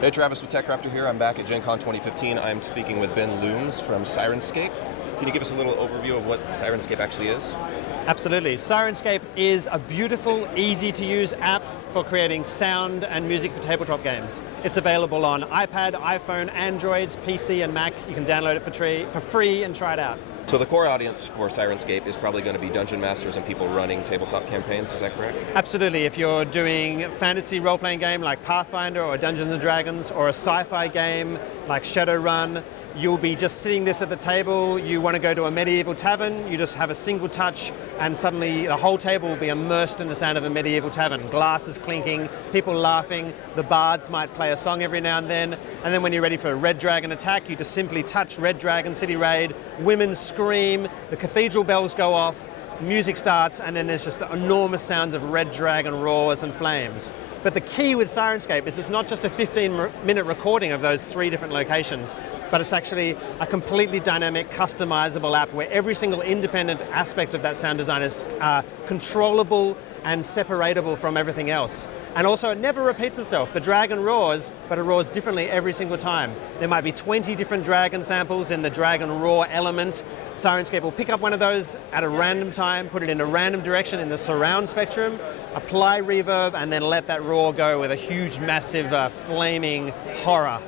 Hey, Travis with TechRaptor here. I'm back at GenCon 2015. I'm speaking with Ben Loomes from Syrinscape. Can you give us a little overview of what Syrinscape actually is? Absolutely. Syrinscape is a beautiful, easy-to-use app for creating sound and music for tabletop games. It's available on iPad, iPhone, Androids, PC, and Mac. You can download it for free and try it out. So the core audience for Syrinscape is probably going to be dungeon masters and people running tabletop campaigns, is that correct? Absolutely. If you're doing a fantasy role-playing game like Pathfinder or Dungeons & Dragons, or a sci-fi game like Shadowrun, you'll be just sitting this at the table. You want to go to a medieval tavern, you just have a single touch, and suddenly the whole table will be immersed in the sound of a medieval tavern. Glasses clinking, people laughing, the bards might play a song every now and then when you're ready for a Red Dragon attack, you just simply touch Red Dragon City Raid, women scream, the cathedral bells go off, music starts, and then there's just the enormous sounds of Red Dragon roars and flames. But the key with Syrinscape is it's not just a 15-minute recording of those 3 different locations, but it's actually a completely dynamic, customizable app where every single independent aspect of that sound design is controllable and separatable from everything else. And also, it never repeats itself. The dragon roars, but it roars differently every single time. There might be 20 different dragon samples in the dragon roar element. Syrinscape will pick up one of those at a random time, put it in a random direction in the surround spectrum, apply reverb, and then let that roar go with a huge, massive, flaming horror.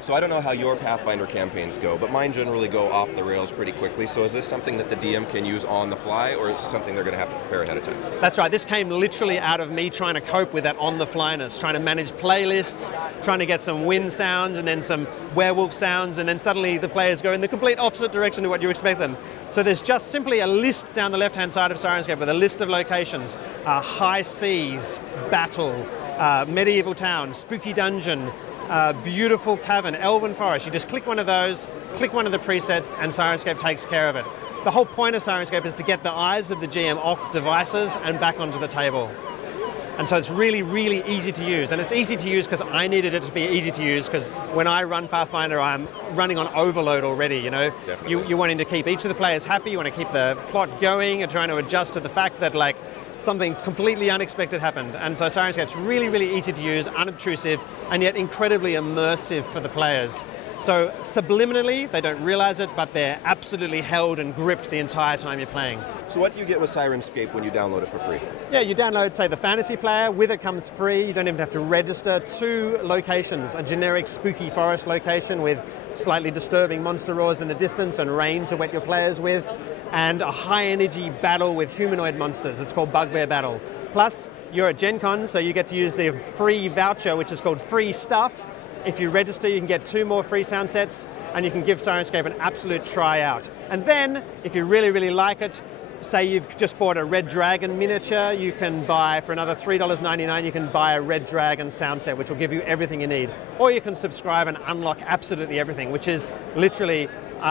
So I don't know how your Pathfinder campaigns go, but mine generally go off the rails pretty quickly. So is this something that the DM can use on the fly, or is it something they're going to have to prepare ahead of time? That's right. This came literally out of me trying to cope with that on-the-flyness, trying to manage playlists, trying to get some wind sounds and then some werewolf sounds, and then suddenly the players go in the complete opposite direction to what you expect them. So there's just simply a list down the left-hand side of Syrinscape with a list of locations: high seas, battle, medieval town, spooky dungeon, beautiful cavern, elven forest. You just click one of those, click one of the presets, and Syrinscape takes care of it. The whole point of Syrinscape is to get the eyes of the GM off devices and back onto the table. And so it's really, really easy to use. And it's easy to use because I needed it to be easy to use, because when I run Pathfinder, I'm running on overload already, you know. You're wanting to keep each of the players happy, you want to keep the plot going, and trying to adjust to the fact that something completely unexpected happened. And so Syrinscape's really, really easy to use, unobtrusive, and yet incredibly immersive for the players. So subliminally, they don't realize it, but they're absolutely held and gripped the entire time you're playing. So what do you get with Syrinscape when you download it for free? Yeah, you download, say, the fantasy player. With it comes free. You don't even have to register. 2 locations: a generic spooky forest location with slightly disturbing monster roars in the distance and rain to wet your players with, and a high-energy battle with humanoid monsters. It's called Bugbear Battle. Plus, you're at GenCon, so you get to use the free voucher, which is called Free Stuff. If you register, you can get 2 more free sound sets, and you can give Syrinscape an absolute try out. And then, if you really, really like it, say you've just bought a Red Dragon miniature, you can buy, for another $3.99, you can buy a Red Dragon sound set, which will give you everything you need. Or you can subscribe and unlock absolutely everything, which is literally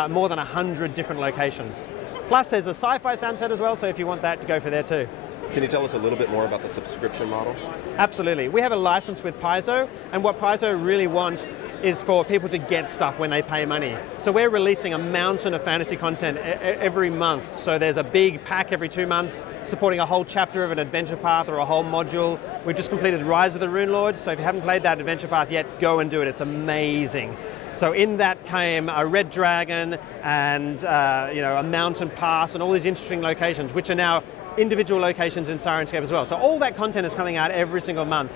more than 100 different locations. Plus, there's a sci-fi sound set as well, so if you want that, go for there too. Can you tell us a little bit more about the subscription model? Absolutely. We have a license with Paizo, and what Paizo really wants is for people to get stuff when they pay money. So we're releasing a mountain of fantasy content every month. So there's a big pack every 2 months supporting a whole chapter of an adventure path or a whole module. We've just completed Rise of the Rune Lords, so if you haven't played that adventure path yet, go and do it. It's amazing. So in that came a Red Dragon and a mountain pass and all these interesting locations, which are now individual locations in Syrinscape as well. So all that content is coming out every single month.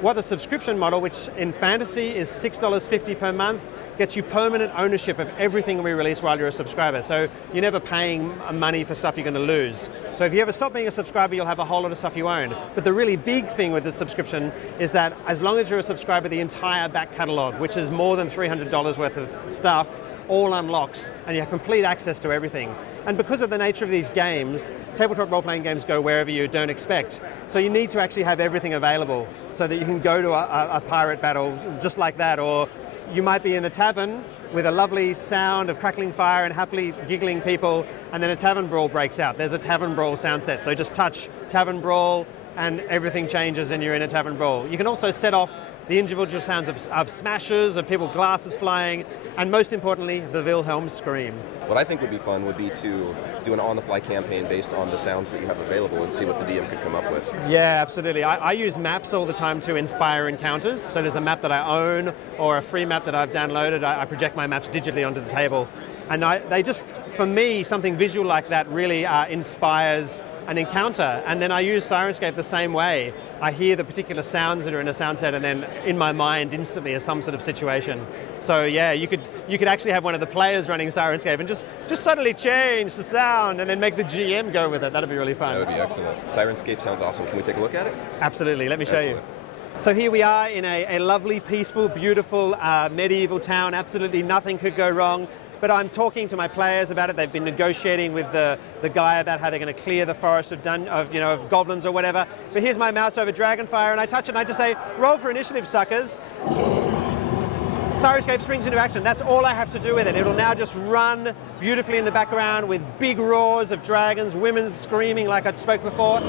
What the subscription model, which in fantasy is $6.50 per month, gets you permanent ownership of everything we release while you're a subscriber. So you're never paying money for stuff you're going to lose. So if you ever stop being a subscriber, you'll have a whole lot of stuff you own. But the really big thing with the subscription is that as long as you're a subscriber, the entire back catalog, which is more than $300 worth of stuff, all unlocks, and you have complete access to everything. And because of the nature of these games, tabletop role-playing games go wherever you don't expect. So you need to actually have everything available so that you can go to a pirate battle just like that, or you might be in the tavern with a lovely sound of crackling fire and happily giggling people, and then a tavern brawl breaks out. There's a tavern brawl sound set, so just touch tavern brawl and everything changes and you're in a tavern brawl. You can also set off the individual sounds of smashes, of people, glasses flying, and most importantly, the Wilhelm scream. What I think would be fun would be to do an on-the-fly campaign based on the sounds that you have available and see what the DM could come up with. Yeah, absolutely. I use maps all the time to inspire encounters. So there's a map that I own or a free map that I've downloaded. I project my maps digitally onto the table. And they just, for me, something visual like that really inspires an encounter. And then I use Syrinscape the same way. I hear the particular sounds that are in a sound set, and then in my mind instantly is some sort of situation. So yeah, you could actually have one of the players running Syrinscape and just subtly change the sound and then make the GM go with it. That'd be really fun. That would be excellent. Syrinscape sounds awesome. Can we take a look at it? Absolutely, let me show Excellent. you. So here we are in a lovely, peaceful, beautiful medieval town. Absolutely nothing could go wrong. But I'm talking to my players about it. They've been negotiating with the guy about how they're going to clear the forest of goblins or whatever. But here's my mouse over Dragonfire, and I touch it and I just say, roll for initiative, suckers. Syrinscape springs into action. That's all I have to do with it. It'll now just run beautifully in the background with big roars of dragons, women screaming like I spoke before.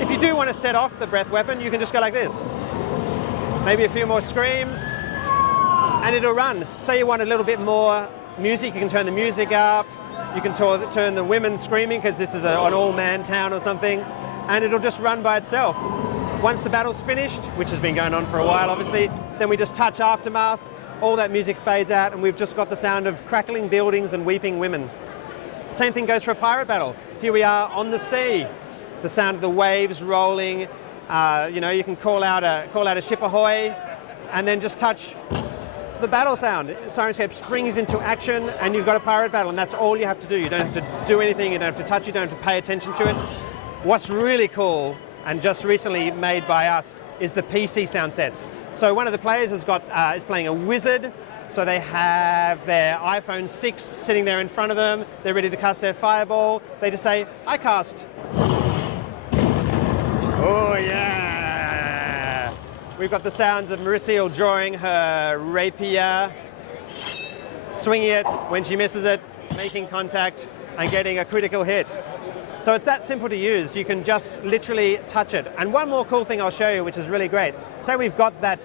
If you do want to set off the breath weapon, you can just go like this. Maybe a few more screams, and it'll run. Say you want a little bit more music, you can turn the music up. You can turn the women screaming because this is an all-man town or something, and it'll just run by itself. Once the battle's finished, which has been going on for a while obviously, then we just touch Aftermath, all that music fades out, and we've just got the sound of crackling buildings and weeping women. Same thing goes for a pirate battle. Here we are on the sea, the sound of the waves rolling. You can call out a ship ahoy, and then just touch the battle sound. Syrinscape springs into action, and you've got a pirate battle, and that's all you have to do. You don't have to do anything, you don't have to touch it, you don't have to pay attention to it. What's really cool, and just recently made by us, is the PC sound sets. So one of the players is playing a wizard, so they have their iPhone 6 sitting there in front of them, they're ready to cast their fireball, they just say, I cast. Oh yeah! We've got the sounds of Mariciel drawing her rapier, swinging it when she misses it, making contact, and getting a critical hit. So it's that simple to use. You can just literally touch it. And one more cool thing I'll show you, which is really great. Say we've got that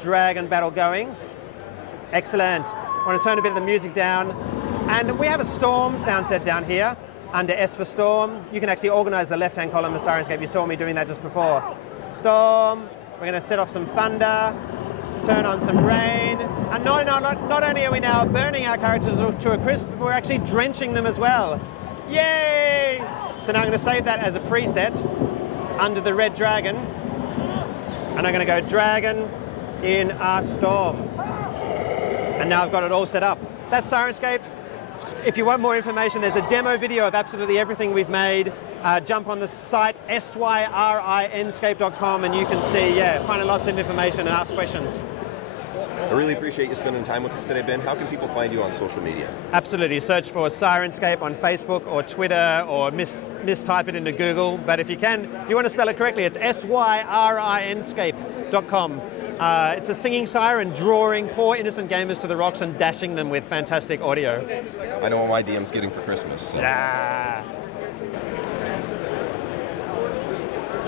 dragon battle going. Excellent. I want to turn a bit of the music down. And we have a storm sound set down here under S for storm. You can actually organize the left-hand column of Syrinscape. You saw me doing that just before. Storm. We're going to set off some thunder, turn on some rain. And not only are we now burning our characters to a crisp, but we're actually drenching them as well. Yay! So now I'm going to save that as a preset under the red dragon. And I'm going to go dragon in a storm. And now I've got it all set up. That's Syrinscape. If you want more information, there's a demo video of absolutely everything we've made. Jump on the site syrinscape.com and you can see, find lots of information and ask questions. I really appreciate you spending time with us today, Ben. How can people find you on social media? Absolutely. Search for Syrinscape on Facebook or Twitter, or mistype it into Google. But if you want to spell it correctly, it's syrinscape.com. It's a singing siren drawing poor innocent gamers to the rocks and dashing them with fantastic audio. I know what my DM's getting for Christmas. So. Yeah.